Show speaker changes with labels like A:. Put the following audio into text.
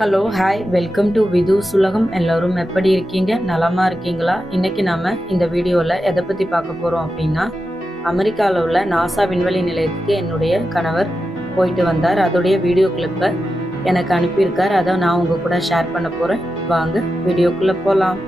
A: Hello hi. Welcome to விது சுலகம். எல்லோரும் எப்படி இருக்கீங்க? நலமாக இருக்கீங்களா? இன்றைக்கி நாம் இந்த வீடியோவில் எதை பற்றி பார்க்க போகிறோம் அப்படின்னா அமெரிக்காவில் உள்ள நாசா விண்வெளி நிலையத்துக்கு என்னுடைய கணவர் போயிட்டு வந்தார். அதோடைய வீடியோ கிளிப்பை எனக்கு அனுப்பியிருக்கார். அதை நான் உங்கள் கூட ஷேர் பண்ண போகிறேன் வாங்க வீடியோக்குள்ளே போகலாம்